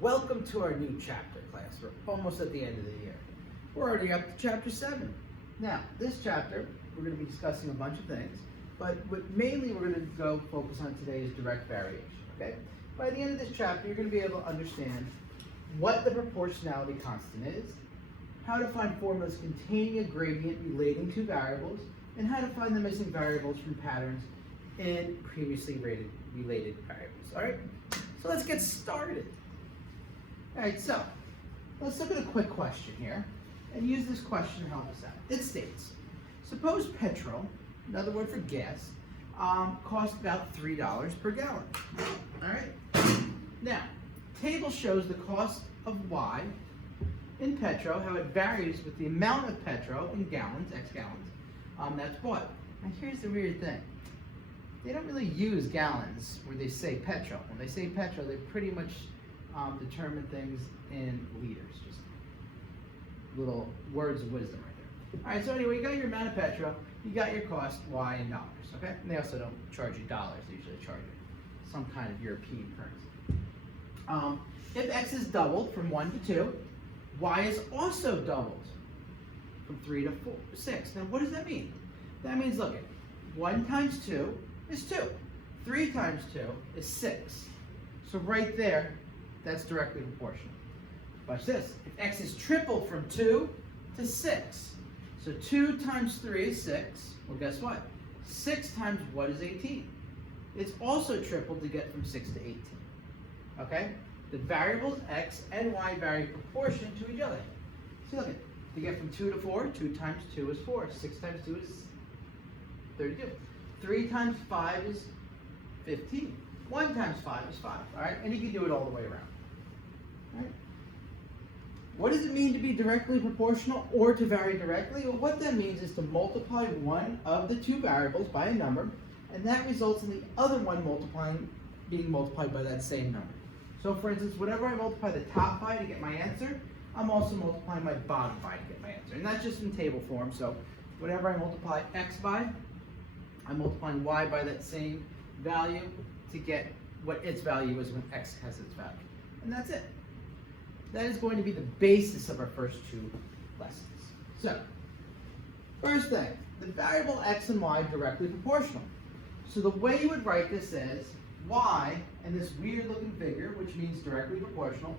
Welcome to our new chapter class. We're almost at the end of the year. We're already up to chapter 7. Now, this chapter, we're going to be discussing a bunch of things, but what mainly we're going to go focus on today is direct variation, okay? By the end of this chapter, you're going to be able to understand what the proportionality constant is, how to find formulas containing a gradient relating to variables, and how to find the missing variables from patterns in previously related variables, all right? So let's get started. All right, so let's look at a quick question here and use this question to help us out. It states, suppose petrol, another word for gas, costs about $3 per gallon. All right. Now, table shows the cost of Y in petrol, how it varies with the amount of petrol in gallons, X gallons, that's bought. Now, here's the weird thing. They don't really use gallons where they say petrol. When they say petrol, they pretty much determine things in liters, just little words of wisdom right there. All right, so anyway, you got your amount of petrol, you got your cost, Y in dollars, okay? And they also don't charge you dollars, they usually charge you some kind of European currency. If X is doubled from 1 to 2, Y is also doubled from 3 to 6. Now, what does that mean? That means, look, 1 times 2 is 2. 3 times 2 is 6. So right there, that's directly proportional. Watch this. If X is tripled from 2 to 6, so 2 times 3 is 6. Well, guess what? 6 times what is 18? It's also tripled to get from 6 to 18. Okay? The variables X and Y vary proportion to each other. So look at, to get from 2 to 4, 2 times 2 is 4. 6 times 2 is 32. 3 times 5 is 15. 1 times 5 is 5. All right? And you can do it all the way around. All right? What does it mean to be directly proportional or to vary directly? Well, what that means is to multiply one of the two variables by a number, and that results in the other one being multiplied by that same number. So for instance, whenever I multiply the top by to get my answer, I'm also multiplying my bottom by to get my answer. And that's just in table form. So whenever I multiply X by, I'm multiplying Y by that same value to get what its value is when X has its value. And that's it. That is going to be the basis of our first 2 lessons. So, first thing, the variable X and Y are directly proportional. So the way you would write this is Y and this weird looking figure, which means directly proportional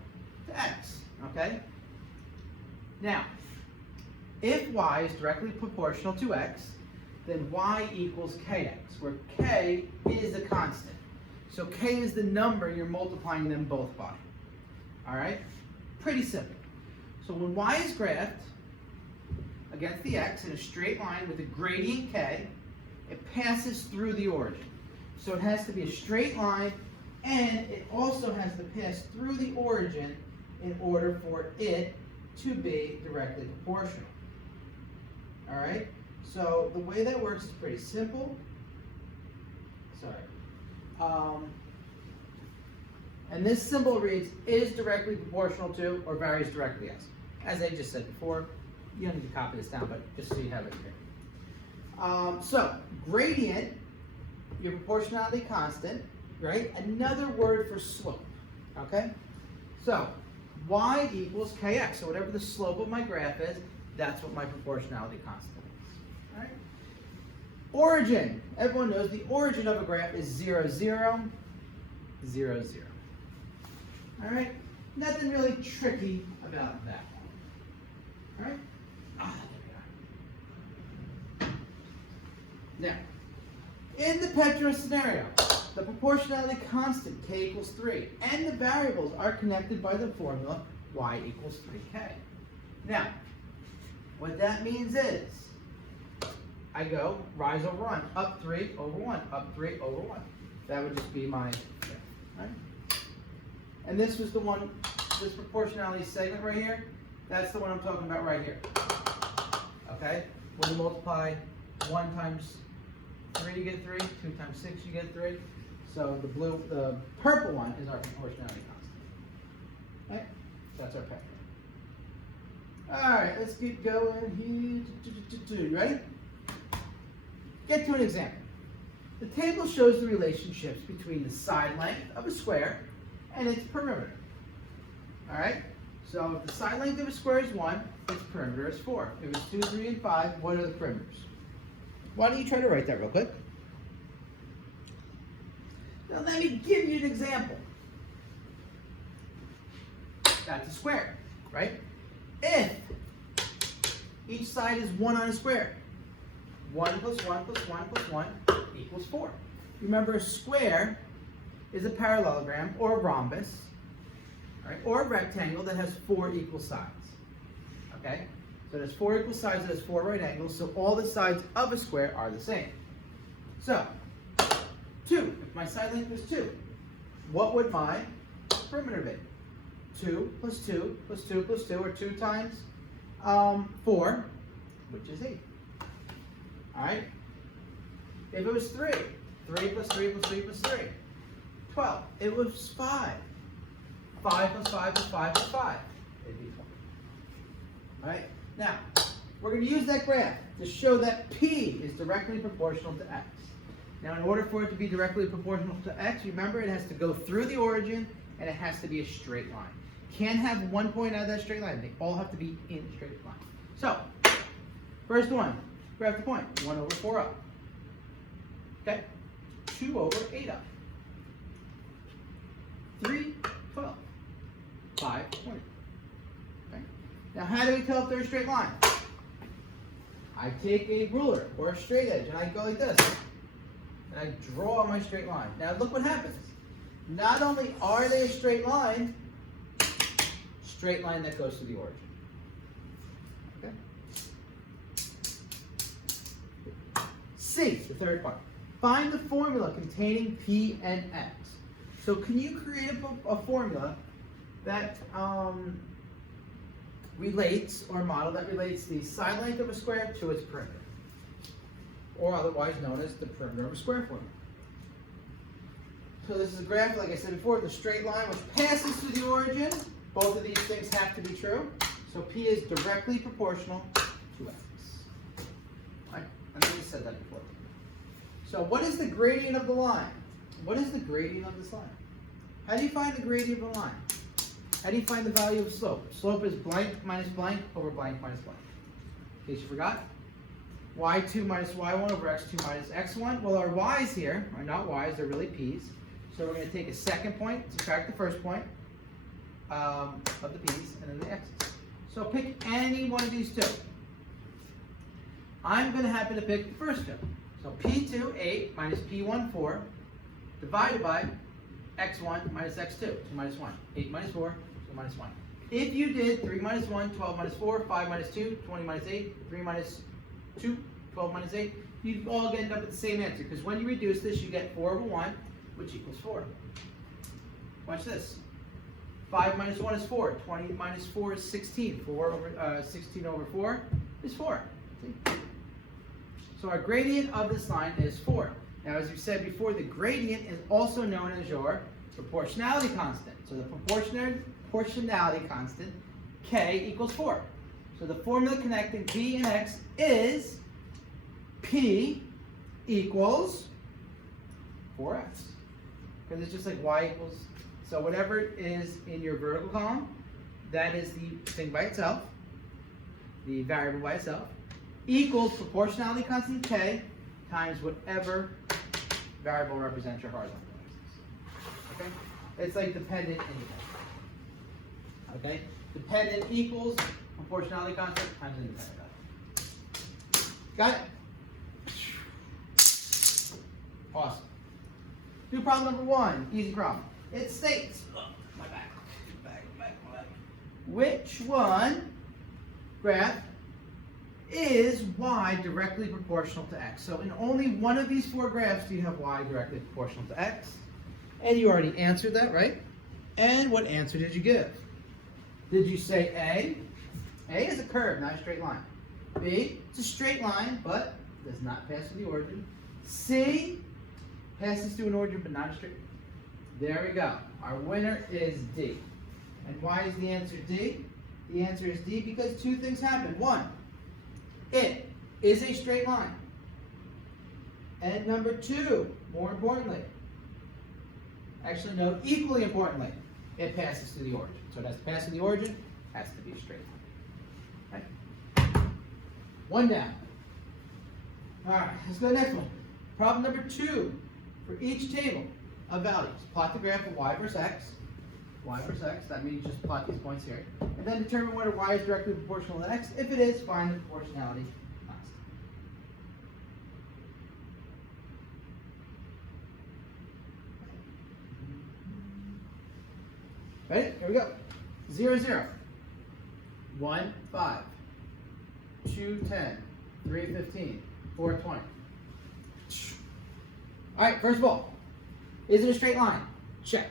to X, okay? Now, if Y is directly proportional to X, then Y equals Kx, where K is a constant. So K is the number you're multiplying them both by, all right? Pretty simple. So when Y is graphed against the X in a straight line with a gradient K, it passes through the origin. So it has to be a straight line, and it also has to pass through the origin in order for it to be directly proportional. All right? So the way that works is pretty simple. Sorry. And this symbol reads, is directly proportional to, or varies directly as I just said before. You don't need to copy this down, but just so you have it here. So, gradient, your proportionality constant, right? Another word for slope, okay? So, Y equals Kx. So whatever the slope of my graph is, that's what my proportionality constant is, all right? Origin. Everyone knows the origin of a graph is 0, 0, 0, 0. All right? Nothing really tricky about that one. All right? There we are. Now, in the petrol scenario, the proportionality constant, K equals 3, and the variables are connected by the formula Y equals 3K. Now, what that means is, I go rise over 1, up 3 over 1, up 3 over 1. That would just be my, right? And this was the one, this proportionality segment right here, that's the one I'm talking about right here. Okay? When you multiply 1 times 3, you get 3, 2 times 6, you get 3. So the purple one is our proportionality constant. Okay? That's our petrol. All right, let's keep going here. You ready? Get to an example. The table shows the relationships between the side length of a square and its perimeter. All right? So if the side length of a square is 1, its perimeter is 4. If it's 2, 3, and 5, what are the perimeters? Why don't you try to write that real quick? Now let me give you an example. That's a square, right? If each side is 1 on a square, 1 plus 1 plus 1 plus 1 equals 4. Remember, a square is a parallelogram or a rhombus, right, or a rectangle that has 4 equal sides. Okay? So there's 4 equal sides, there's 4 right angles, so all the sides of a square are the same. So, 2, if my side length was 2, what would my perimeter be? 2 plus 2 plus 2 plus 2, or 2 times 4, which is 8. Alright? If it was 3, 3 plus 3 plus 3 plus 3, 12. It was 5. 5 plus 5 plus 5 plus 5. It'd be 20. Alright? Now, we're going to use that graph to show that P is directly proportional to X. Now, in order for it to be directly proportional to X, remember it has to go through the origin and it has to be a straight line. Can't have one point out of that straight line. They all have to be in a straight line. So, first one, graph the point. 1 over 4 up. Okay? 2 over 8 up. 3, 12. 5, 20. Okay? Now, how do we tell if they're a straight line? I take a ruler or a straight edge and I go like this. And I draw my straight line. Now, look what happens. Not only are they a straight line that goes to the origin. Okay? C, the third part. Find the formula containing P and X. So can you create a formula that relates, or model that relates the side length of a square to its perimeter? Or otherwise known as the perimeter of a square formula. So this is a graph, like I said before, the straight line which passes through the origin. Both of these things have to be true. So P is directly proportional to X. Right? I think we said that before. So what is the gradient of the line? What is the gradient of this line? How do you find the gradient of a line? How do you find the value of slope? Slope is blank minus blank over blank minus blank. In case you forgot. y2 minus y1 over x2 minus x1. Well, our y's here are not y's, they're really p's. So we're going to take a second point, subtract the first point of the p's, and then the x's. So pick any one of these two. I'm going to happen to pick the first two. So p2, 8, minus p1, 4, divided by x1 minus x2, 2 minus 1. 8 minus 4, 2 minus 1. If you did 3 minus 1, 12 minus 4, 5 minus 2, 20 minus 8, 3 minus 2, 12 minus 8, you'd all end up with the same answer. Because when you reduce this, you get 4 over 1, which equals 4. Watch this. 5 minus 1 is 4. 20 minus 4 is 16. 16 over 4 is 4. See? So our gradient of this line is 4. Now, as we said before, the gradient is also known as your proportionality constant. So the proportionality constant, K, equals 4. So the formula connecting P and X is P equals 4X. Because it's just like Y equals, so whatever is in your vertical column, that is the thing by itself, the variable by itself, equals proportionality constant K times whatever variable represents your horizontal axis. Okay? It's like dependent independent. Okay? Dependent equals proportionality constant times independent. Got it? Awesome. Do problem number 1. Easy problem. It states, my back. Which one, graph, is y directly proportional to x? So in only one of these 4 graphs do you have y directly proportional to x. And you already answered that, right? And what answer did you give? Did you say A? A is a curve, not a straight line. B, it's a straight line, but does not pass through the origin. C, passes through an origin, but not a straight. There we go. Our winner is D. And why is the answer D? The answer is D because 2 things happen. 1, it is a straight line. And number 2, more importantly, actually no, equally importantly, it passes through the origin. So it has to pass through the origin, has to be a straight line. Okay? One down. All right, let's go to the next one. Problem number 2. For each table of values, plot the graph of y versus x. Y versus x, that means just plot these points here. And then determine whether y is directly proportional to x. If it is, find the proportionality constant. Ready? Here we go. 0, 0. 1, 5. 2, 10. 3, 15. 4, 20. All right, first of all, is it a straight line? Check.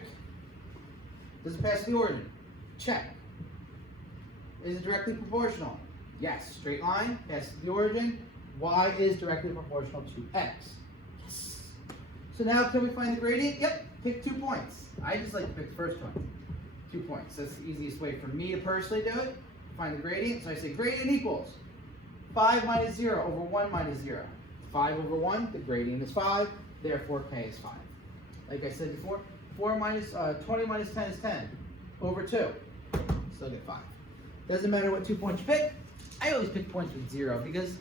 Does it pass the origin? Check. Is it directly proportional? Yes. Straight line, passes the origin. Y is directly proportional to x. Yes. So now can we find the gradient? Yep. Pick 2 points. I just like to pick the first one. 2 points. That's the easiest way for me to personally do it. Find the gradient. So I say gradient equals 5 minus 0 over 1 minus 0. 5 over 1, the gradient is 5. Therefore, k is 5. Like I said before, 20 minus 10 is 10 over 2. Still get 5. Doesn't matter what 2 points you pick. I always pick points with 0 because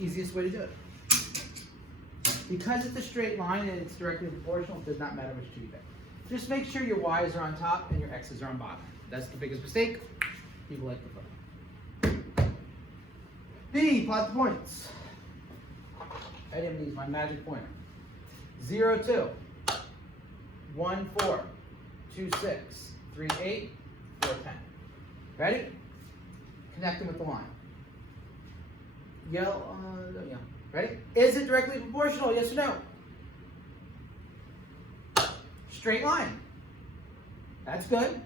easiest way to do it. Because it's a straight line and it's directly proportional, it does not matter which 2 you pick. Just make sure your y's are on top and your x's are on bottom. That's the biggest mistake. People like to put. B, plot the points. I didn't use my magic pointer. 0, 2. 1, 4, 2, 6, 3, 8, 4, 10. Ready? Connect them with the line. Yeah. Ready? Is it directly proportional? Yes or no? Straight line. That's good.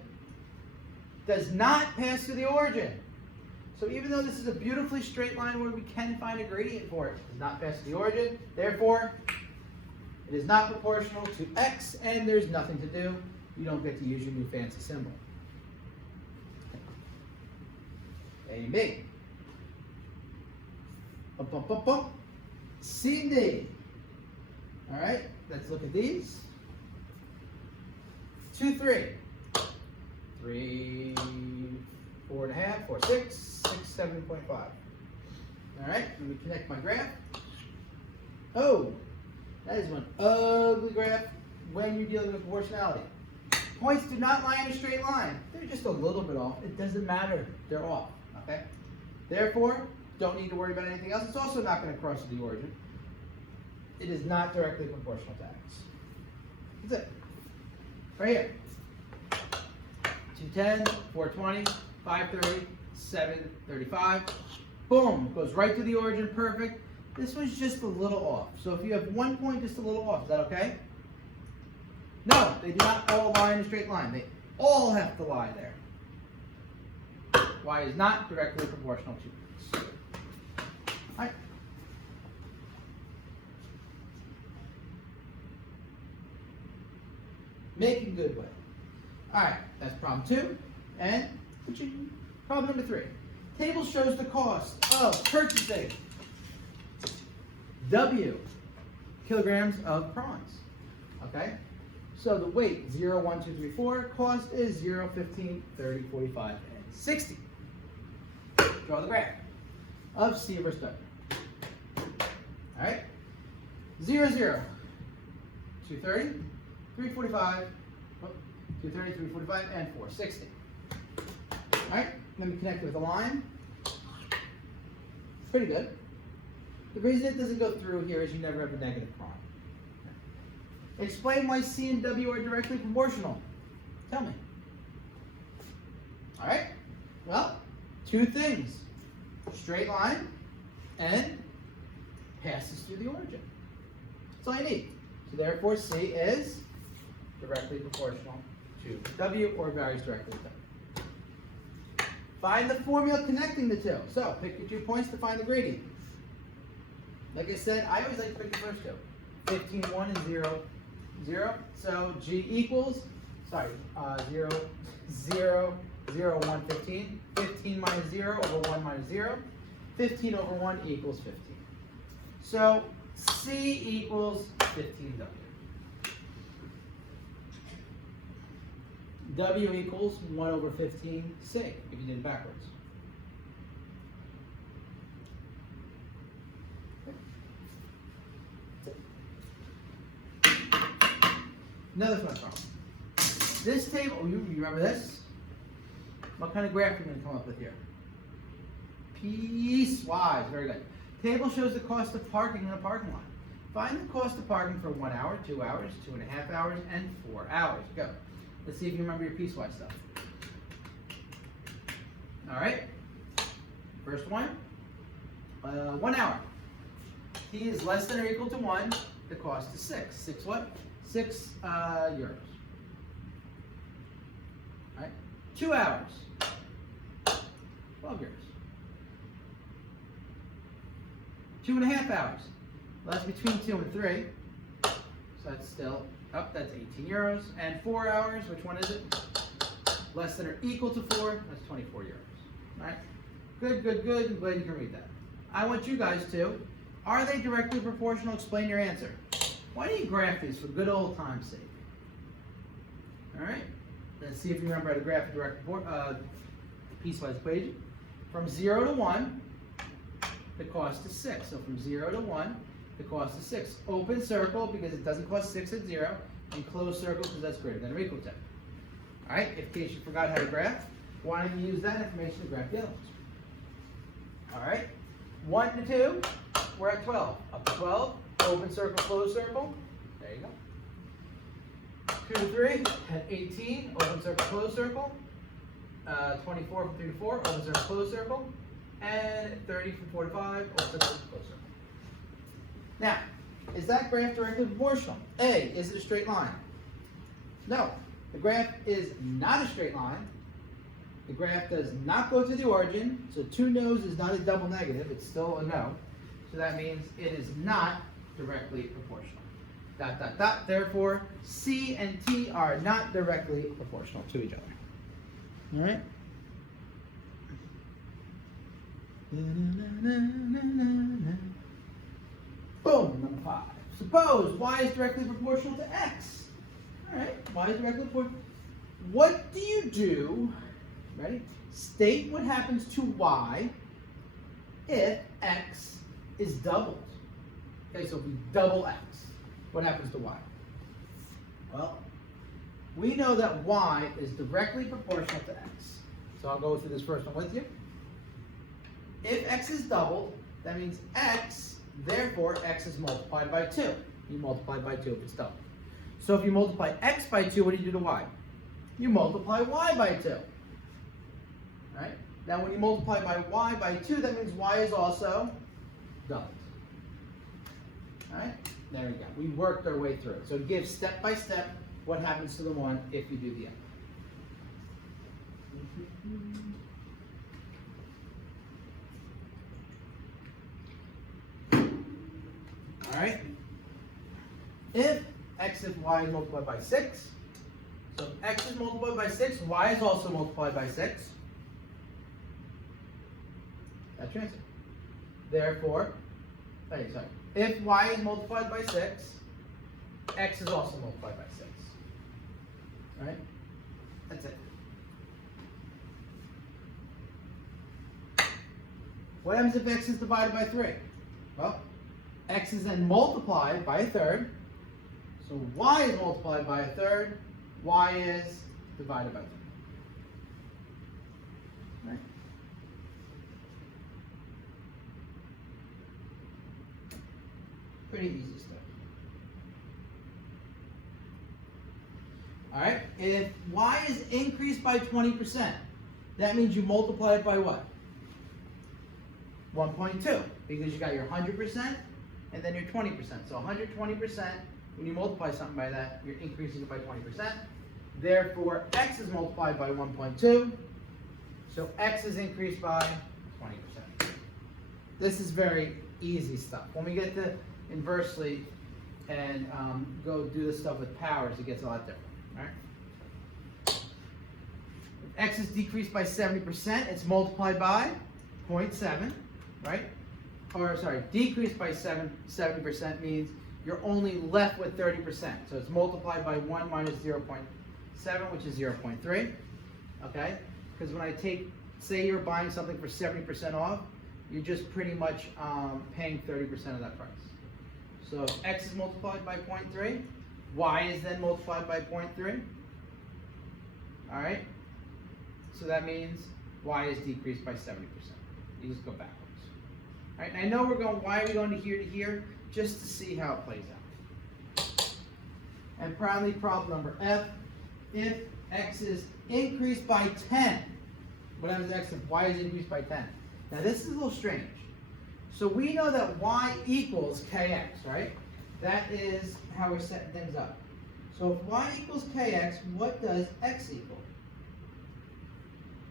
Does not pass through the origin. So even though this is a beautifully straight line where we can find a gradient for it, it does not pass through the origin. Therefore, it is not proportional to x, and there's nothing to do. You don't get to use your new fancy symbol. A and B. Bump, bump, bump, bump. C and D. All right, let's look at these. 2, 3. 3, 4.5, 4, 6, 6, 7.5. All right, let me connect my graph. Oh, that is one ugly graph when you're dealing with proportionality. Points do not lie in a straight line. They're just a little bit off. It doesn't matter. They're off. Okay? Therefore, don't need to worry about anything else. It's also not going to cross the origin. It is not directly proportional to x. That's it. Right here. 210, 420, 530, 735. Boom. Goes right to the origin. Perfect. This one's just a little off. So if you have 1 point just a little off, is that okay? No, they do not all lie in a straight line. They all have to lie there. Y is not directly proportional to x. All right. Making good way. All right, that's problem 2. And problem number 3. Table shows the cost of purchasing W kilograms of prawns. Okay? So the weight, 0, 1, 2, 3, 4. Cost is 0, 15, 30, 45, and 60. Draw the graph of C versus W. All right? 0, 0. 230, 345, 230, 345, and 460. All right? Let me connect it with a line. Pretty good. The reason it doesn't go through here is you never have a negative prime. Explain why C and W are directly proportional. Tell me. All right? Well, 2 things. Straight line and passes through the origin. That's all you need. So therefore, C is directly proportional to W or varies directly with W. Find the formula connecting the 2. So pick your 2 points to find the gradient. Like I said, I always like to pick the first 2. 15, 1, and 0, 0. So G equals, 0, 0, 0, 1, 15. 15 minus 0 over 1 minus 0. 15 over 1 equals 15. So C equals 15W. W equals 1 over 15C, if you did it backwards. Another fun problem. This table, you remember this? What kind of graph are we going to come up with here? Piecewise, very good. Table shows the cost of parking in a parking lot. Find the cost of parking for 1 hour, 2 hours, 2.5 hours, and 4 hours. Go. Let's see if you remember your piecewise stuff. All right. First one, 1 hour. T is less than or equal to 1. The cost is 6. 6 what? 6 euros. All right. 2 hours. 12 euros. 2.5 hours. Well, that's between 2 and 3. So that's still up. That's 18 euros. And 4 hours, which one is it? Less than or equal to 4. That's 24 euros. All right. Good, good, good. I'm glad you can read that. I want you guys to. Are they directly proportional? Explain your answer. Why don't you graph these for good old time's sake? All right. Let's see if you remember how to graph a direct piecewise equation. From 0 to 1, the cost is 6. So from 0 to 1, the cost is 6. Open circle because it doesn't cost 6 at 0, and closed circle because that's greater than or equal to. All right. In case you forgot how to graph, why don't you use that information to graph the other ones? All right. 1 to 2, we're at 12. Up to 12, open circle, closed circle. There you go. 2 to 3, at 18, open circle, closed circle. 24 from 3 to 4, open circle, closed circle. And 30 from 4 to 5, open circle, closed circle. Now, is that graph directly proportional? A, is it a straight line? No. The graph is not a straight line. The graph does not go to the origin, so 2 no's is not a double negative, it's still a no. So that means it is not directly proportional. Dot, dot, dot. Therefore, C and T are not directly proportional to each other. All right? Boom, number 5. Suppose y is directly proportional to x. All right, y is directly proportional. What do you do? Ready? State what happens to y if x is doubled. Okay, so if we double x, what happens to y? Well, we know that y is directly proportional to x. So I'll go through this first one with you. If x is doubled, that means x, therefore x is multiplied by 2. You multiply by 2 if it's doubled. So if you multiply x by 2, what do you do to y? You multiply y by 2. Right? Now when you multiply by y by 2, that means y is also doubled. Alright? There we go. We worked our way through it. So give step by step what happens to the one if you do the other. Alright? If x if y is multiplied by 6, so if x is multiplied by 6, y is also multiplied by 6. That's your answer. Therefore, if y is multiplied by 6, x is also multiplied by 6. Right? That's it. What happens if x is divided by 3? Well, x is then multiplied by a third. So y is multiplied by a third. Y is divided by 3. Right? Pretty easy stuff. All right. If y is increased by 20%, that means you multiply it by what? 1.2, because you got your 100% and then your 20%. So 120%, when you multiply something by that, you're increasing it by 20%. Therefore, x is multiplied by 1.2. So x is increased by 20%. This is very easy stuff. When we get to inversely and go do this stuff with powers, it gets a lot different. All right? If x is decreased by 70%, it's multiplied by 0.7, right? Or sorry, decreased by 70% means you're only left with 30%. So it's multiplied by 1 minus 0.7. 7, which is 0.3, okay? Because when I say you're buying something for 70% off, you're just pretty much paying 30% of that price. So if x is multiplied by 0.3, y is then multiplied by 0.3, all right? So that means y is decreased by 70%. You just go backwards. All right, and I know we're going, why are we going to here? Just to see how it plays out. And finally, problem number F, if x is increased by 10, what happens to x if y is increased by 10? Now this is a little strange. So we know that y equals kx, right? That is how we're setting things up. So if y equals kx, what does x equal?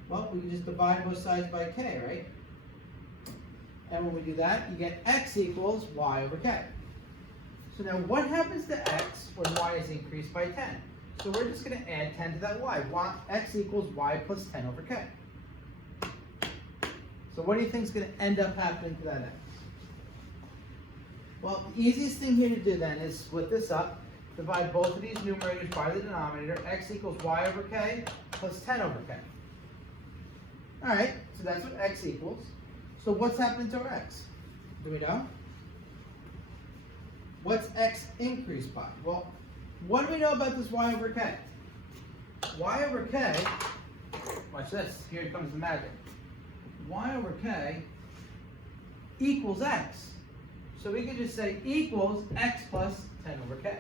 Well, we can just divide both sides by k, right? And when we do that, you get x equals y over k. So now what happens to x when y is increased by 10? So we're just going to add 10 to that y. X equals y plus 10 over k. So what do you think is going to end up happening to that x? Well, the easiest thing here to do then is split this up, divide both of these numerators by the denominator. X equals y over k plus 10 over k. All right, so that's what x equals. So what's happening to our x? Do we know? What's x increased by? Well, what do we know about this y over k? Y over k, watch this, here comes the magic. Y over k equals x. So we can just say equals x plus 10 over k.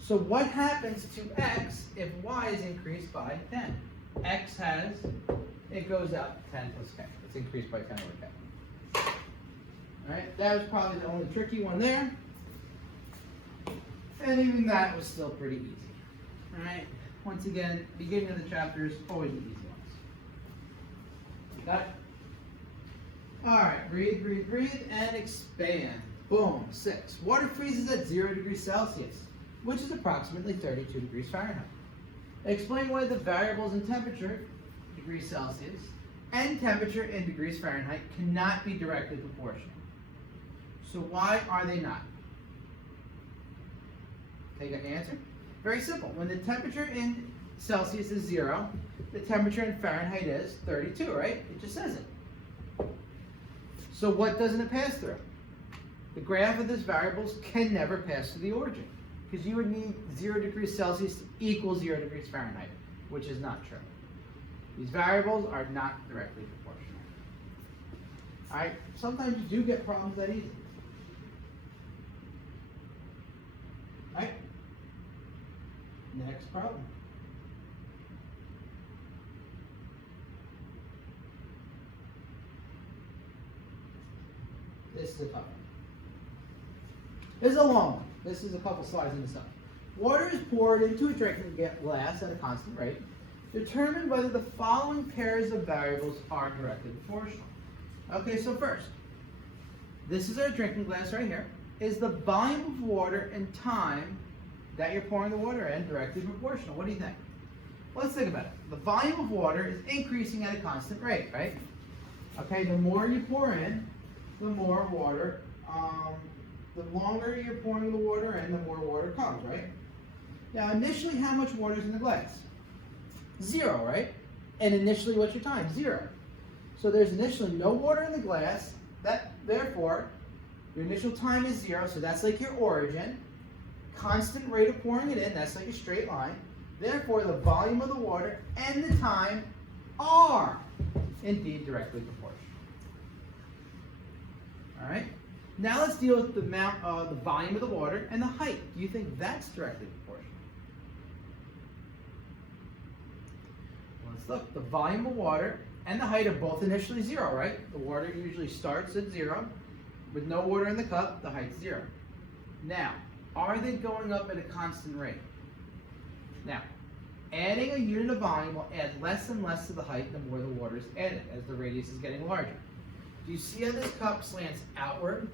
So what happens to x if y is increased by 10? X it goes up 10 plus k. It's increased by 10 over k. All right, that was probably the only tricky one there. And even that was still pretty easy. All right, once again, beginning of the chapter is always the easy ones. Got it? All right, breathe, and expand. Boom, 6. Water freezes at 0 degrees Celsius, which is approximately 32 degrees Fahrenheit. Explain why the variables in temperature, degrees Celsius, and temperature in degrees Fahrenheit cannot be directly proportional. So why are they not? Okay, you got the answer? Very simple. When the temperature in Celsius is 0, the temperature in Fahrenheit is 32, right? It just says it. So what doesn't it pass through? The graph of these variables can never pass through the origin, because you would need 0 degrees Celsius to equal 0 degrees Fahrenheit, which is not true. These variables are not directly proportional. All right, sometimes you do get problems that easy. All right, next problem. This is a tough one. This is a long one. This is a couple slides in this up. Water is poured into a drinking glass at a constant rate. Determine whether the following pairs of variables are directly proportional. Okay, so first, this is our drinking glass right here. Is the volume of water and time that you're pouring the water in directly proportional? What do you think? Well, let's think about it. The volume of water is increasing at a constant rate, right? Okay, the more you pour in, the more water, the longer you're pouring the water in, the more water comes, right? Now, initially, how much water is in the glass? 0, right? And initially, what's your time? 0. So there's initially no water in the glass. Therefore, your initial time is 0, so that's like your origin. Constant rate of pouring it in, that's like a straight line. Therefore, the volume of the water and the time are indeed directly proportional. All right? Now let's deal with the amount of the volume of the water and the height. Do you think that's directly proportional? Well, let's look. The volume of water and the height are both initially 0, right? The water usually starts at 0. With no water in the cup, the height's 0. Now, are they going up at a constant rate? Now, adding a unit of volume will add less and less to the height the more the water is added, as the radius is getting larger. Do you see how this cup slants outward?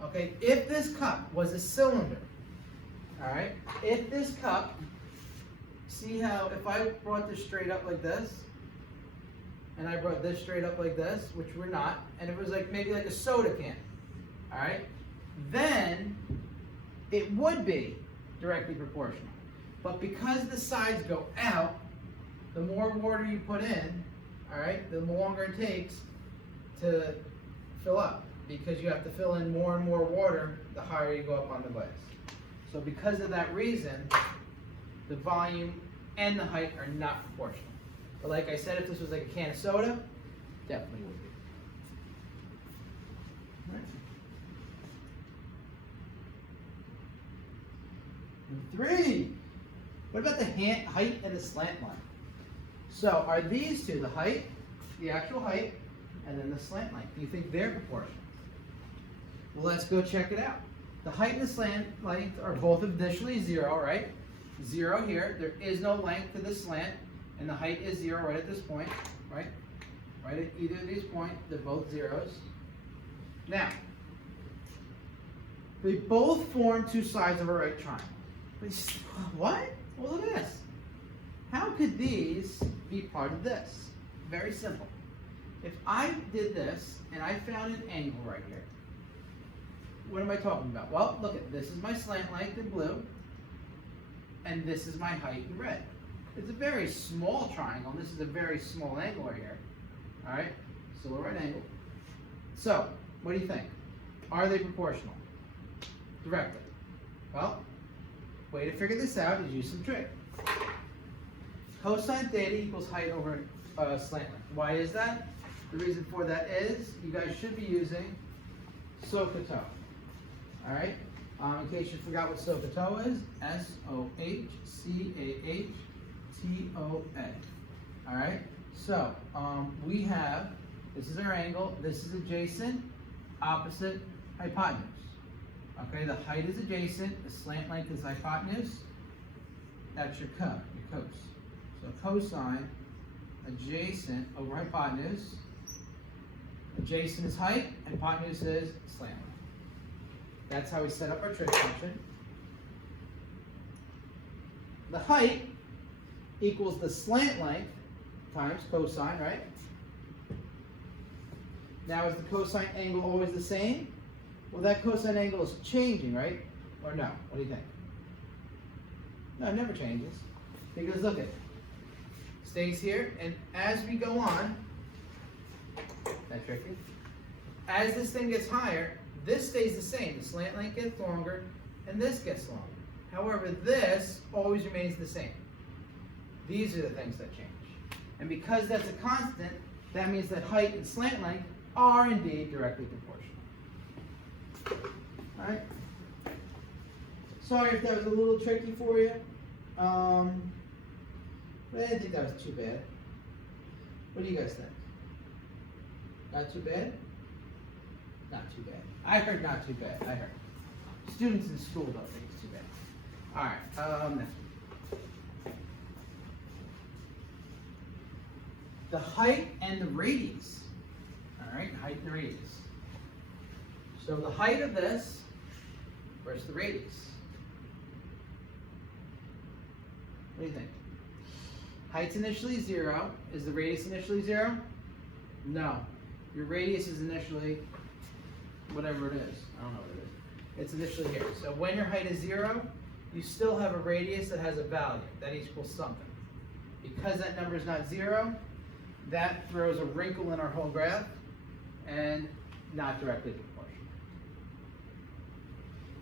Okay, if this cup was a cylinder, all right, if this cup, see how if I brought this straight up like this, and I brought this straight up like this, which we're not, and it was like maybe like a soda can, all right, then it would be directly proportional. But because the sides go out, the more water you put in, all right, the longer it takes to fill up, because you have to fill in more and more water the higher you go up on the glass. So because of that reason, the volume and the height are not proportional. But like I said, if this was like a can of soda, definitely would be. All right. Number 3. What about the height and the slant line? So are these two, the height, the actual height, and then the slant line, do you think they're proportional? Well, let's go check it out. The height and the slant length are both initially 0, right? 0 here. There is no length to the slant, and the height is 0 right at this point, right? Right at either of these points, they're both zeros. Now, they both form two sides of a right triangle. What? Well, look at this. How could these be part of this? Very simple. If I did this and I found an angle right here, what am I talking about? Well, look at this is my slant length in blue, and this is my height in red. It's a very small triangle, and this is a very small angle right here. All right, so a right angle. So, what do you think? Are they proportional? Directly. Well, way to figure this out is use some trick. Cosine theta equals height over slant length. Why is that? The reason for that is you guys should be using SOHCAHTOA. All right. In case you forgot what SOHCAHTOA is, SOHCAHTOA. All right. So we have, this is our angle. This is adjacent, opposite, hypotenuse. Okay. The height is adjacent. The slant length is hypotenuse. That's your cos. So cosine adjacent over hypotenuse. Adjacent is height, hypotenuse is slant length. That's how we set up our trig function. The height equals the slant length times cosine, right? Now is the cosine angle always the same? Well, that cosine angle is changing, right? Or no? What do you think? No, it never changes. Because look at it. Stays here, and as we go on, that tricky? As this thing gets higher, this stays the same. The slant length gets longer, and this gets longer. However, this always remains the same. These are the things that change. And because that's a constant, that means that height and slant length are indeed directly proportional. All right? Sorry if that was a little tricky for you. But I didn't think that was too bad. What do you guys think? Not too bad? Not too bad. I heard not too bad. I heard. Students in school don't think it's too bad. All right. Next. The height and the radius. All right, height and radius. So the height of this versus the radius. What do you think? Height's initially 0. Is the radius initially 0? No. Your radius is initially whatever it is. I don't know what it is. It's initially here. So when your height is 0, you still have a radius that has a value that equals something. Because that number is not 0, that throws a wrinkle in our whole graph and not directly proportional.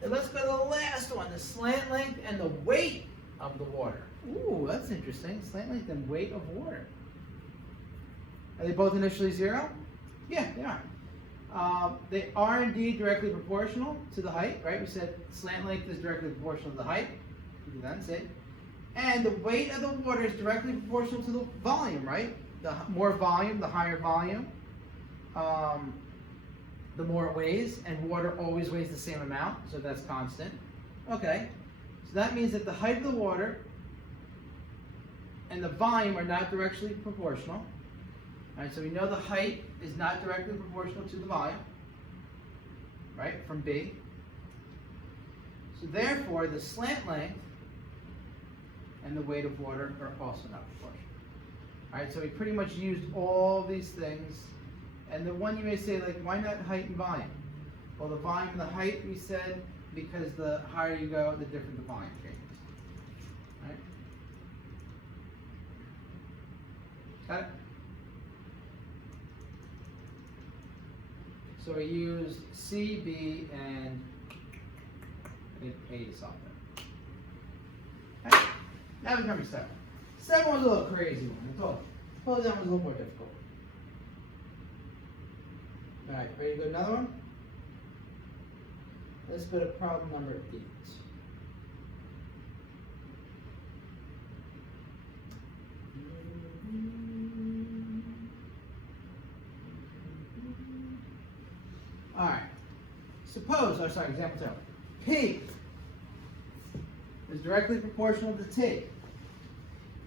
And let's go to the last one, the slant length and the weight of the water. Ooh, that's interesting. Slant length and weight of water. Are they both initially 0? Yeah, they are. They are indeed directly proportional to the height, right? We said slant length is directly proportional to the height. You can then say. And the weight of the water is directly proportional to the volume, right? The more volume, the higher volume, the more it weighs, and water always weighs the same amount, so that's constant. Okay, so that means that the height of the water and the volume are not directly proportional. All right, so we know the height is not directly proportional to the volume, right, from B. So therefore, the slant length and the weight of water are also not proportional. All right, so we pretty much used all these things. And the one you may say, like, why not height and volume? Well, the volume and the height, we said, because the higher you go, the different the volume changes. All right? Got it? So I used C, B, and A to solve that. Okay. Now we come to 7. 7 was a little crazy one, I told you. Suppose that was a little more difficult. Alright, ready to go another one? Let's go to problem number 8. Alright, suppose, example 2. P is directly proportional to T,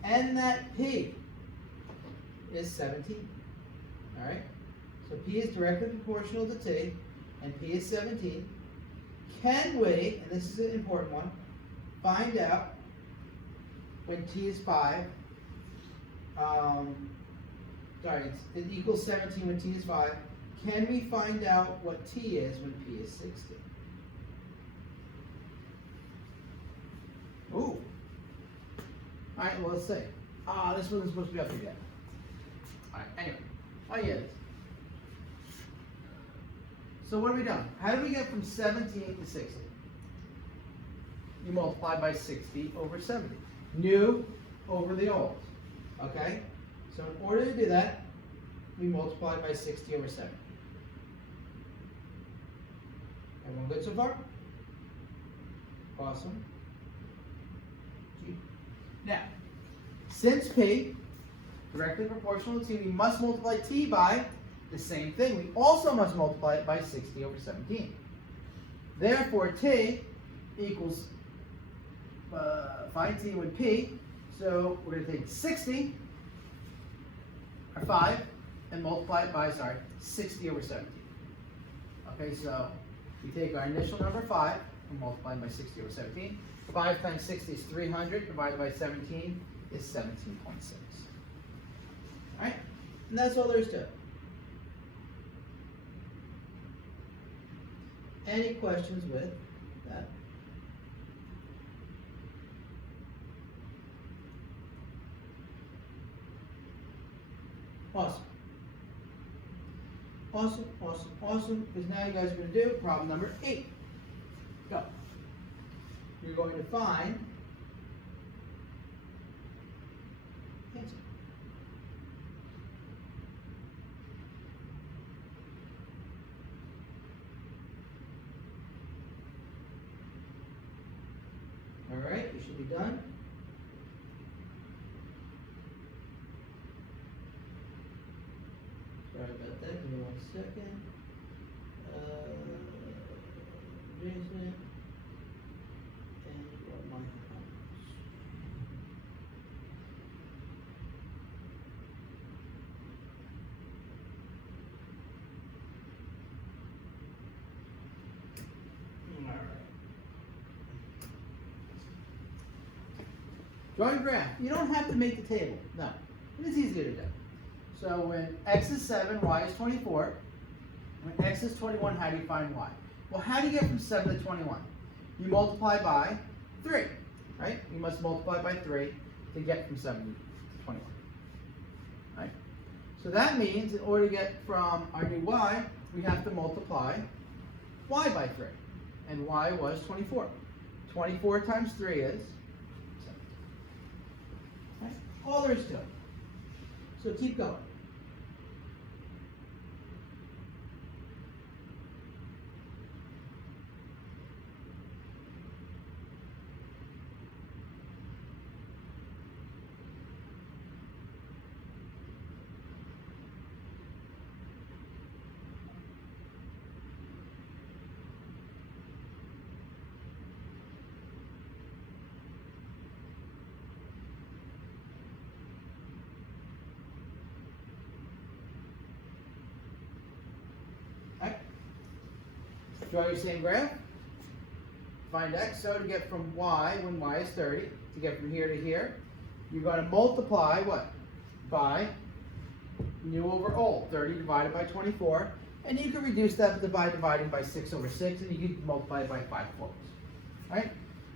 and that P is 17. Alright, so P is directly proportional to T, and P is 17. Can we, and this is an important one, find out when T is 5, it equals 17 when T is 5. Can we find out what T is when P is 60? Ooh. Alright, well, let's see. This one is supposed to be up here yet. Alright, anyway. Yes. So what have we done? How do we get from 17 to 60? You multiply by 60 over 70. New over the old. Okay? So in order to do that, we multiply by 60 over 70. Everyone good so far? Awesome. Now, since P directly proportional to T, we must multiply T by the same thing. We also must multiply it by 60 over 17. Therefore, T equals, find T when P, so we're going to take 60, or 5, and multiply it by, 60 over 17. Okay, so we take our initial number 5 and multiply it by 60 over 17. 5 times 60 is 300, divided by 17 is 17.6. Alright, and that's all there is to it. Any questions with that? Awesome. Awesome, awesome, awesome. Because now you guys are going to do problem number 8. Go. You're going to find answer. All right, you should be done. Sorry about that. Give me 1 second. Jason. Draw your graph. You don't have to make the table. No. It's easier to do. So when x is 7, y is 24. When x is 21, how do you find y? Well, how do you get from 7 to 21? You multiply by 3, right? You must multiply by 3 to get from 7 to 21. Right? So that means in order to get from our new y, we have to multiply y by 3. And y was 24. 24 times 3 is 7. Right? All there is to it. So keep going. Draw your same graph. Find x. So to get from y, when y is 30, to get from here to here, you're going to multiply what? By new over old. 30 divided by 24. And you can reduce that by dividing by 6 over 6, and you can multiply it by 5 fourths. Right?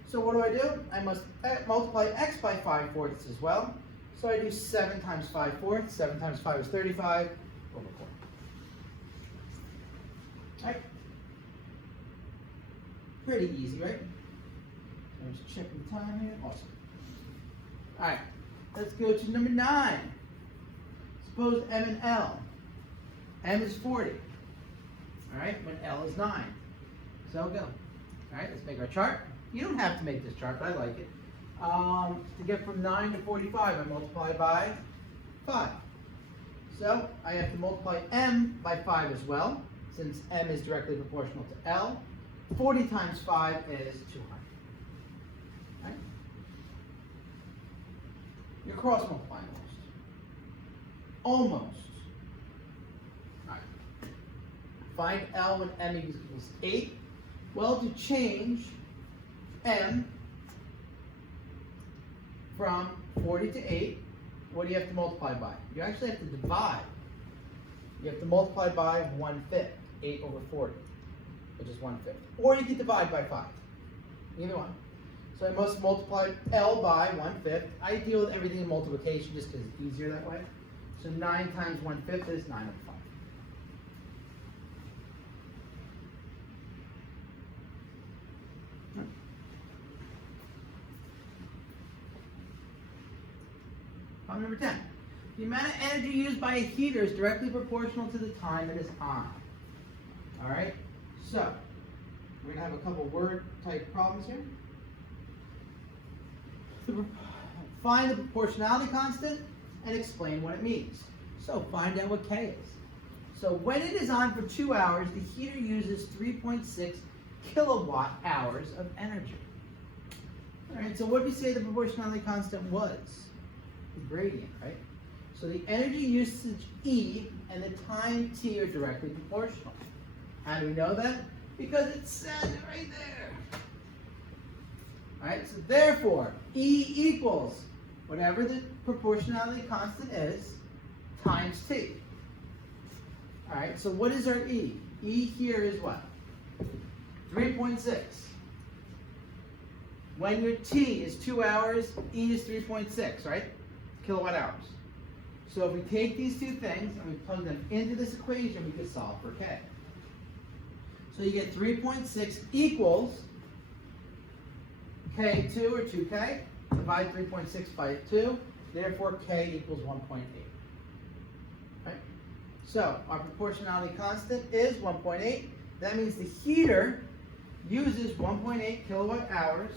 So what do? I must multiply x by 5 fourths as well. So I do 7 times 5/4. 7 times 5 is 35 over 4. Right? Pretty easy, right? I'm just checking the time here. Awesome. All right, let's go to number 9. Suppose M and L. M is 40. All right, when L is 9. So go. All right, let's make our chart. You don't have to make this chart, but I like it. To get from 9 to 45, I multiply by 5. So I have to multiply M by 5 as well, since M is directly proportional to L. 40 times 5 is 200. Right? You're cross multiplying almost. Almost. All right. Find L when M equals 8. Well, to change M from 40 to 8, what do you have to multiply by? You actually have to divide. You have to multiply by 1/5, 8 over 40, which is 1/5. Or you can divide by 5, either one. So I must multiply L by 1/5. I deal with everything in multiplication just because it's easier that way. So 9 times 1/5 is 9 over 5. Problem number 10. The amount of energy used by a heater is directly proportional to the time it is on. All right? So, we're going to have a couple word type problems here. Find the proportionality constant and explain what it means. So, find out what K is. So, when it is on for 2 hours, the heater uses 3.6 kilowatt hours of energy. All right, so what did we say the proportionality constant was? The gradient, right? So the energy usage E and the time T are directly proportional. How do we know that? Because it says it right there. All right, so therefore, E equals whatever the proportionality constant is times T. All right, so what is our E? E here is what? 3.6. When your T is 2 hours, E is 3.6, right? Kilowatt hours. So if we take these two things and we plug them into this equation, we can solve for K. So you get 3.6 equals K2 or 2K. Divide 3.6 by 2. Therefore, K equals 1.8. Right? So our proportionality constant is 1.8. That means the heater uses 1.8 kilowatt hours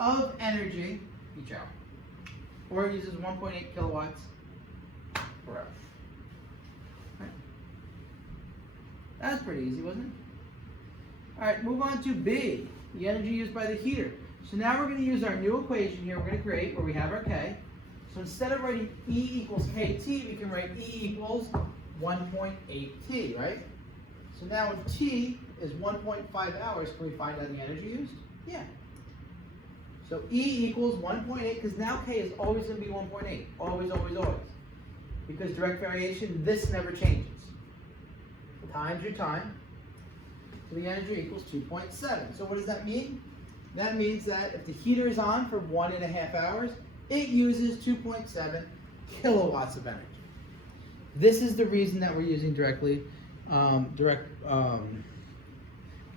of energy each hour. Or it uses 1.8 kilowatts per hour. Right. That's pretty easy, wasn't it? All right, move on to B, the energy used by the heater. So now we're going to use our new equation here we're going to create where we have our K. So instead of writing E equals KT, we can write E equals 1.8T, right? So now when T is 1.5 hours, can we find out the energy used? Yeah. So E equals 1.8, because now K is always going to be 1.8. Always, always, always. Because direct variation, this never changes. Times your time. So the energy equals 2.7. So what does that mean? That means that if the heater is on for 1.5 hours, it uses 2.7 kilowatts of energy. This is the reason that we're using directly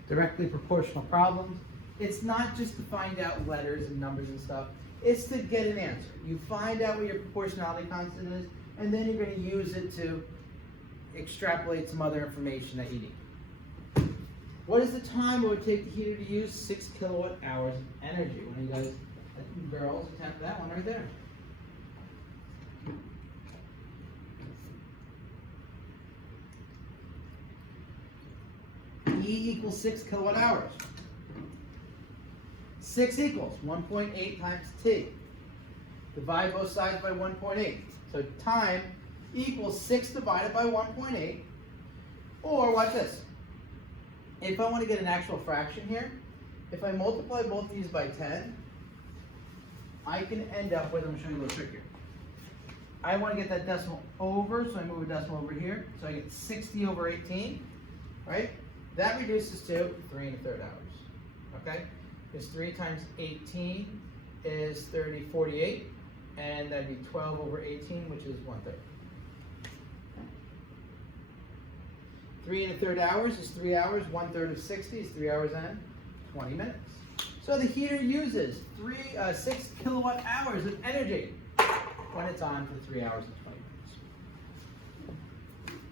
proportional problems. It's not just to find out letters and numbers and stuff. It's to get an answer. You find out what your proportionality constant is, and then you're going to use it to extrapolate some other information that you need. What is the time it would take the heater to use 6 kilowatt hours of energy? One of you guys, girls, attempt that one right there. E equals 6 kilowatt hours. 6 equals 1.8 times T. Divide both sides by 1.8. So time equals 6 divided by 1.8. Or watch this. If I want to get an actual fraction here, if I multiply both these by 10, I can end up with, I'm going to show you a little trick here. I want to get that decimal over, so I move a decimal over here. So I get 60 over 18, right? That reduces to 3 1/3 hours, okay? Because 3 times 18 is 48, And that'd be 12 over 18, which is 1/3. 3 1/3 hours is 3 hours. 1/3 of 60 is 3 hours and 20 minutes. So the heater uses 6 kilowatt hours of energy when it's on for 3 hours and 20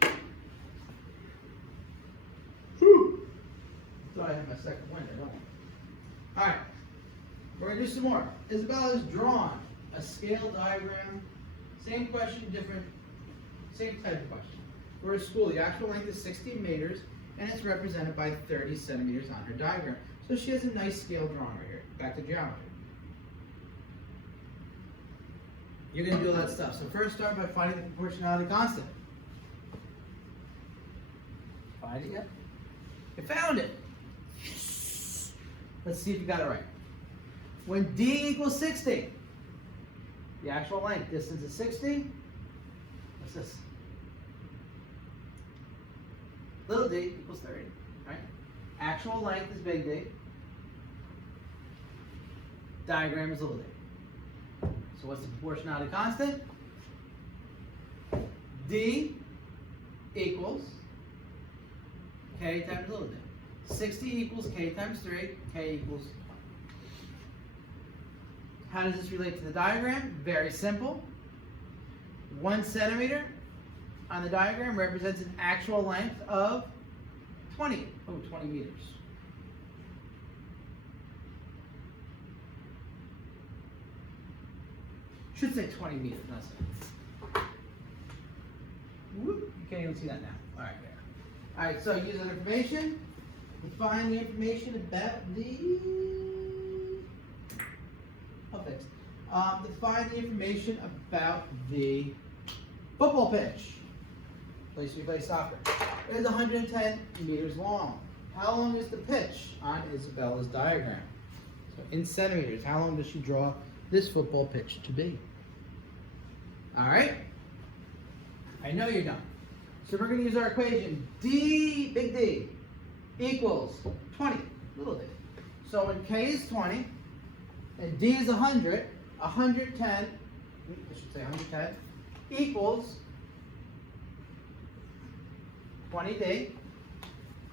minutes. Whew. Thought I had my second winner, don't I? All right, we're gonna do some more. Isabella has drawn a scale diagram. Same question, different, same type of question. For a school, the actual length is 16 meters, and it's represented by 30 centimeters on her diagram. So she has a nice scale drawing right here. Back to geometry. You're going to do all that stuff. So first start by finding the proportionality constant. Find it yet? You found it. Yes. Let's see if you got it right. When D equals 60, the actual length, distance is 60. What's this? Little d equals 30, right? Actual length is big D. Diagram is little d. So what's the proportionality constant? D equals K times little d. 60 equals K times 3, K equals 20. How does this relate to the diagram? Very simple. 1 centimeter on the diagram represents an actual length of 20 meters. Should say 20 meters, not so. Whoop, you can't even see that now. All right, there. All right, so use that information. Define the information about the. I'll fix. Define the information about the football pitch. Place we play soccer. It is 110 meters long. How long is the pitch on Isabella's diagram? So in centimeters, how long does she draw this football pitch to be? All right? I know you're done. So we're going to use our equation. D, big D, equals 20, little d. So when K is 20, and D is 100, 110, I should say 110, equals 20D.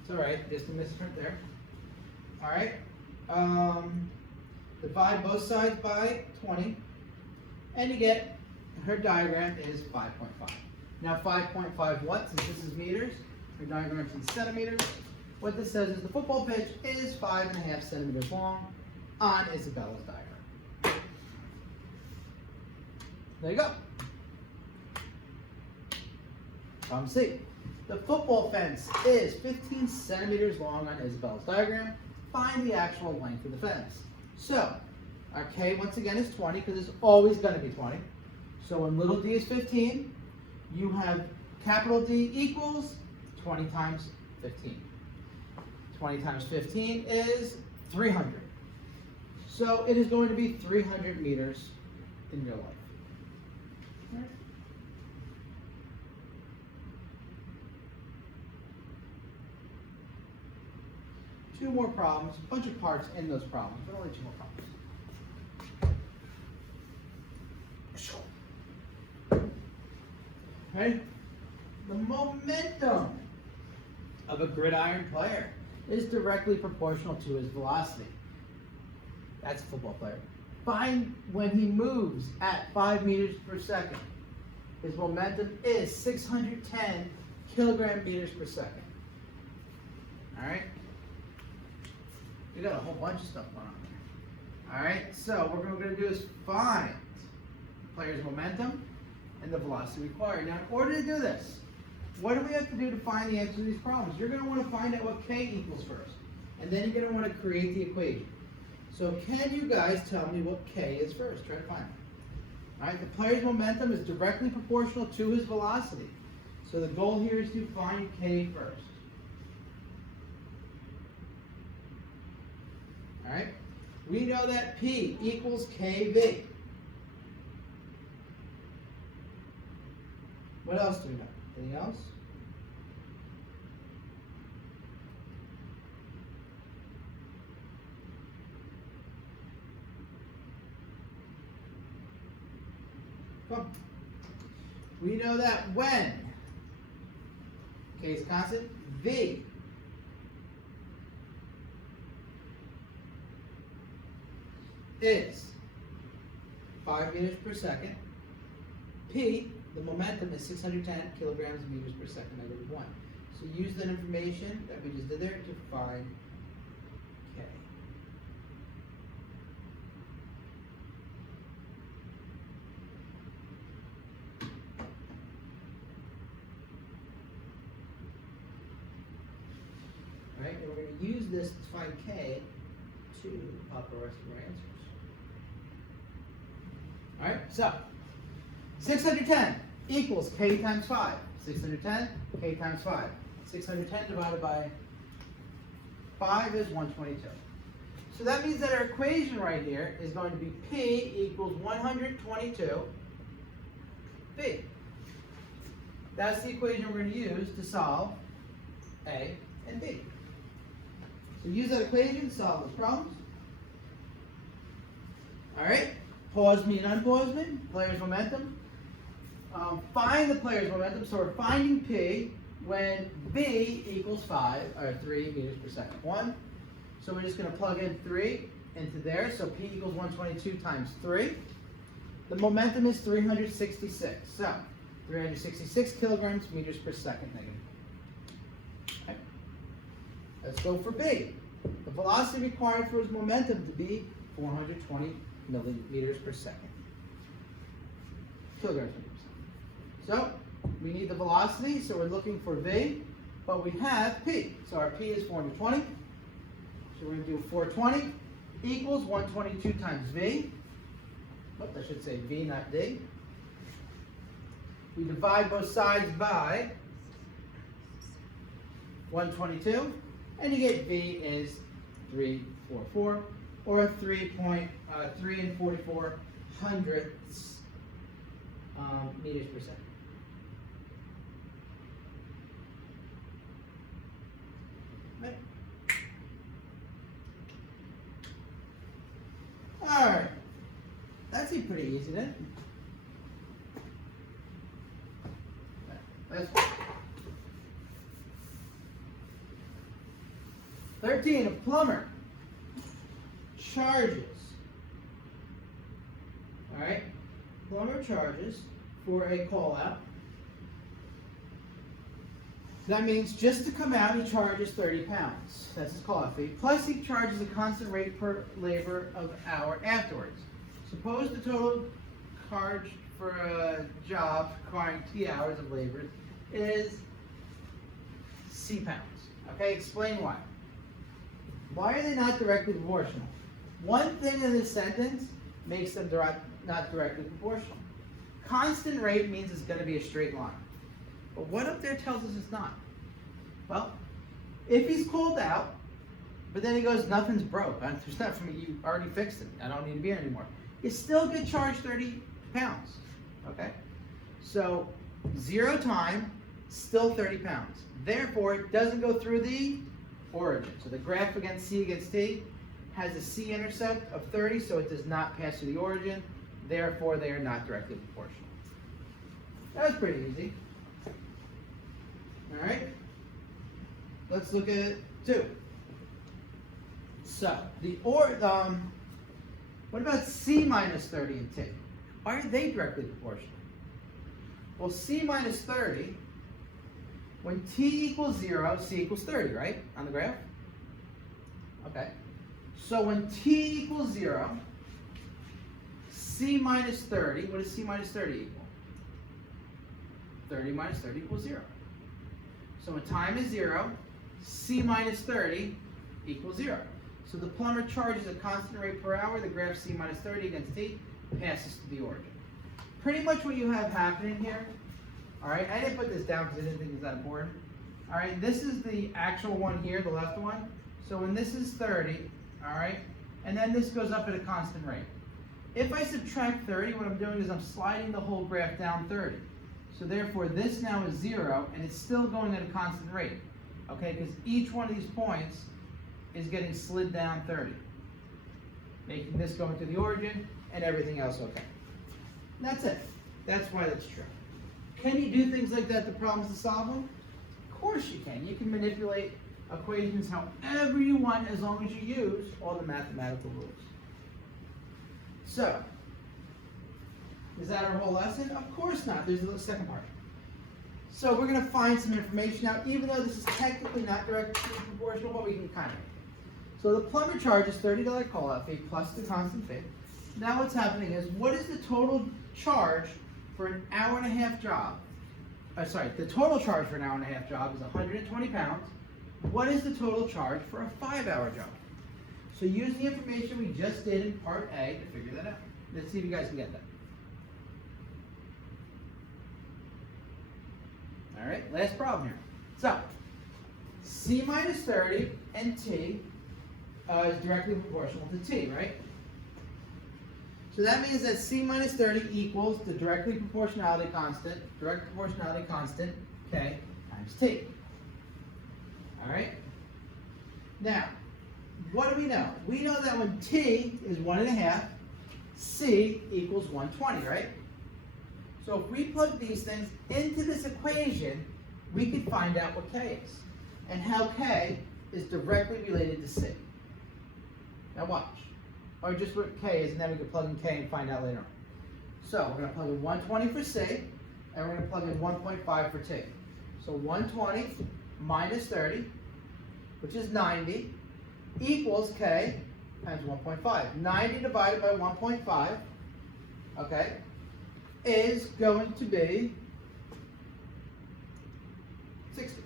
It's all right, just a misprint there. All right. Divide both sides by 20, and you get her diagram is 5.5. Now 5.5 what? Since this is meters, her diagram is in centimeters. What this says is the football pitch is 5.5 centimeters long on Isabella's diagram. There you go. Problem C. The football fence is 15 centimeters long on Isabella's diagram. Find the actual length of the fence. So, our K once again is 20 because it's always going to be 20. So when little d is 15, you have capital D equals 20 times 15. 20 times 15 is 300. So it is going to be 300 meters in real life. Right. Two more problems, a bunch of parts in those problems, but only 2 more problems. Right? The momentum of a gridiron player is directly proportional to his velocity. That's a football player. Find when he moves at 5 meters per second. His momentum is 610 kilogram meters per second. All right? We got a whole bunch of stuff going on there. All right, so what we're going to do is find the player's momentum and the velocity required. Now, in order to do this, what do we have to do to find the answer to these problems? You're going to want to find out what K equals first, and then you're going to want to create the equation. So can you guys tell me what K is first? Try to find it. All right, the player's momentum is directly proportional to his velocity. So the goal here is to find K first. All right, we know that P equals KV. What else do we know? Anything else? Boom. We know that when K is a constant, V is 5 meters per second. P, the momentum, is 610 kilograms meters per second, -1. So use that information that we just did there to find K. Alright, and we're going to use this to find K to pop the rest of our answers. Alright, so 610 equals K times 5. 610, K times 5. 610 divided by 5 is 122. So that means that our equation right here is going to be P equals 122 V. That's the equation we're going to use to solve A and B. So use that equation to solve those problems. Alright, pause me and unpause me, player's momentum. Find the player's momentum, so we're finding P when V equals 3 meters per second. 1. So we're just going to plug in 3 into there, so P equals 122 times 3. The momentum is 366, so 366 kilograms meters per second negative. Okay. Let's go for B. The velocity required for his momentum to be 420 millimeters per second. Kilograms per second. So we need the velocity, so we're looking for V, but we have P. So our P is 420. So we're going to do 420 equals 122 times V. Oops, I should say V, not D. We divide both sides by 122, and you get V is 344, or 3 and 44 hundredths meters per second. Right. All right, that seemed pretty easy then. Let's 13, a plumber charges. All right, plumber charges for a call out. That means just to come out, he charges 30 pounds. That's his call out fee. Plus, he charges a constant rate per labor of hour afterwards. Suppose the total charge for a job requiring T hours of labor is C pounds. Okay, explain why. Why are they not directly proportional? One thing in this sentence makes them not directly proportional. Constant rate means it's going to be a straight line. But what up there tells us it's not? Well, if he's called out, but then he goes, nothing's broke. There's nothing for me. You already fixed it. I don't need to be here anymore. You still get charged 30 pounds. Okay? So 0 time, still 30 pounds. Therefore, it doesn't go through the origin. So the graph against C against T has a C-intercept of 30, so it does not pass through the origin. Therefore, they are not directly proportional. That was pretty easy. All right. Let's look at 2. So what about C minus 30 and T? Why are they directly proportional? Well, C minus 30, when T equals 0, C equals 30, right? On the graph? Okay. So when T equals 0, C minus 30, what does C minus 30 equal? 30 minus 30 equals 0. So when time is 0, C minus 30 equals 0. So the plumber charges a constant rate per hour. The graph C minus 30 against T passes to the origin. Pretty much what you have happening here. All right, I didn't put this down because I didn't think it was that important. All right, this is the actual one here, the left one. So when this is 30, all right, and then this goes up at a constant rate. If I subtract 30, what I'm doing is I'm sliding the whole graph down 30. So therefore, this now is 0, and it's still going at a constant rate. Okay, because each one of these points is getting slid down 30, making this go into the origin and everything else okay. And that's it. That's why that's true. Can you do things like that to problems to solve them? Of course you can. You can manipulate equations however you want as long as you use all the mathematical rules. So, is that our whole lesson? Of course not. There's a second part. So we're going to find some information out, even though this is technically not directly proportional, but we can kind of. So the plumber charges $30 call-out fee plus the constant fee. Now what's happening is, what is the total charge for an hour-and-a-half job? The total charge for an hour-and-a-half job is 120 pounds. What is the total charge for a 5-hour job? So use the information we just did in part A to figure that out. Let's see if you guys can get that. All right, last problem here. So, C minus 30 and T is directly proportional to T, right? So that means that C minus 30 equals the direct proportionality constant, K, times T. All right? Now, what do we know? We know that when T is 1.5, C equals 120, right? So if we put these things into this equation, we could find out what K is and how K is directly related to C. Now watch. Or just what K is, and then we can plug in K and find out later on. So we're going to plug in 120 for C, and we're going to plug in 1.5 for T. So 120 minus 30, which is 90, equals K times 1.5. 90 divided by 1.5, okay, is going to be 60.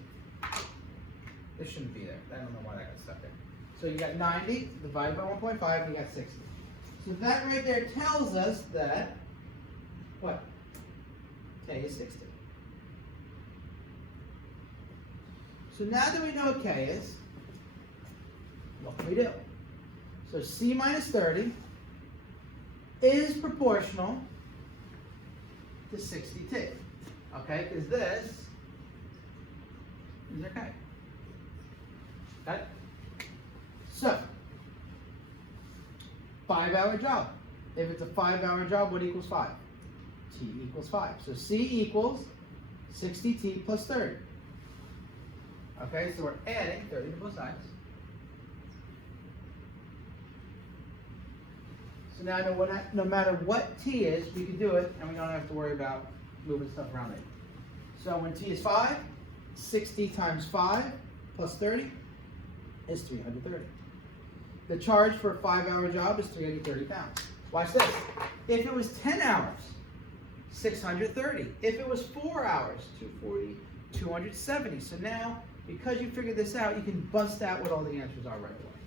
This shouldn't be there. I don't know why that got stuck there. So you got 90 divided by 1.5, and you got 60. So that right there tells us that, what? K is 60. So now that we know what K is, what can we do? So C minus 30 is proportional to 60T. Okay, because this is our K. Okay? So, 5-hour job. If it's a 5-hour job, what equals 5? T equals 5. So C equals 60T plus 30. Okay, so we're adding 30 to both sides. So now no matter what T is, we can do it, and we don't have to worry about moving stuff around it. So when T is 5, 60 times 5 plus 30 is 330. The charge for a 5-hour job is 330 pounds. Watch this. If it was 10 hours, 630. If it was 4 hours, 240, 270. So now, because you figured this out, you can bust out what all the answers are right away.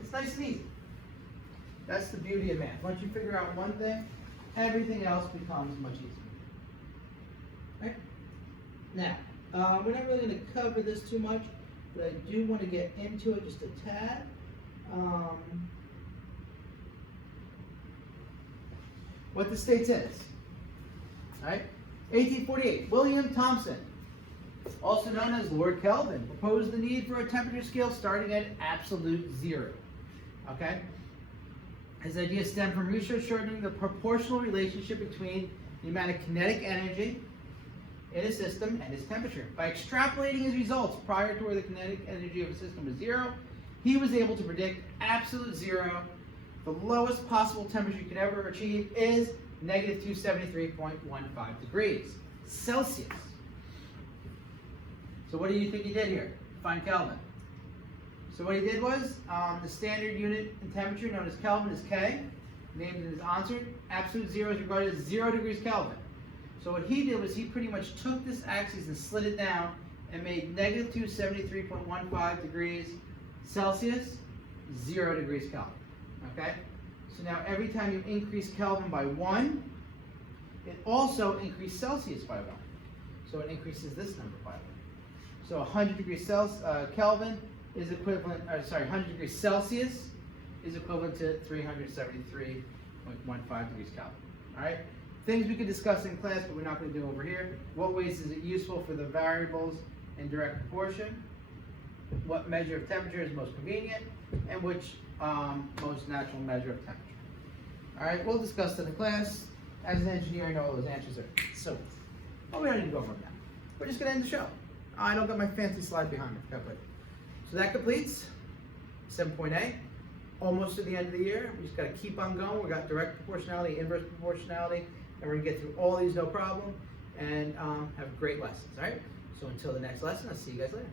It's nice and easy. That's the beauty of math. Once you figure out one thing, everything else becomes much easier. Right? Now, we're not really going to cover this too much, but I do want to get into it just a tad. What the states is. Right? 1848, William Thomson, also known as Lord Kelvin, proposed the need for a temperature scale starting at absolute 0. Okay? His idea stemmed from research showing the proportional relationship between the amount of kinetic energy in a system and its temperature. By extrapolating his results prior to where the kinetic energy of a system was 0, he was able to predict absolute 0. The lowest possible temperature you could ever achieve is negative 273.15 degrees Celsius. So what do you think he did here? Find Kelvin. So what he did was, the standard unit in temperature known as Kelvin is K, named in his answer. Absolute 0 is regarded as 0 degrees Kelvin. So what he did was he pretty much took this axis and slid it down and made negative 273.15 degrees Celsius, 0 degrees Kelvin. Okay? So now every time you increase Kelvin by 1, it also increased Celsius by 1. So it increases this number by 1. So 100 degrees Kelvin is equivalent, 100 degrees Celsius is equivalent to 373.15 degrees Kelvin. All right? Things we could discuss in class, but we're not going to do over here. What ways is it useful for the variables in direct proportion? What measure of temperature is most convenient? And which most natural measure of temperature? All right, we'll discuss that in class. as an engineer, I know all those answers are so, but we don't need to go over them now. We're just gonna end the show. I don't got my fancy slide behind me. So that completes 7.A. Almost to the end of the year. We just gotta keep on going. We got direct proportionality, inverse proportionality, and we're gonna get through all these no problem, and have great lessons, all right? So until the next lesson, I'll see you guys later.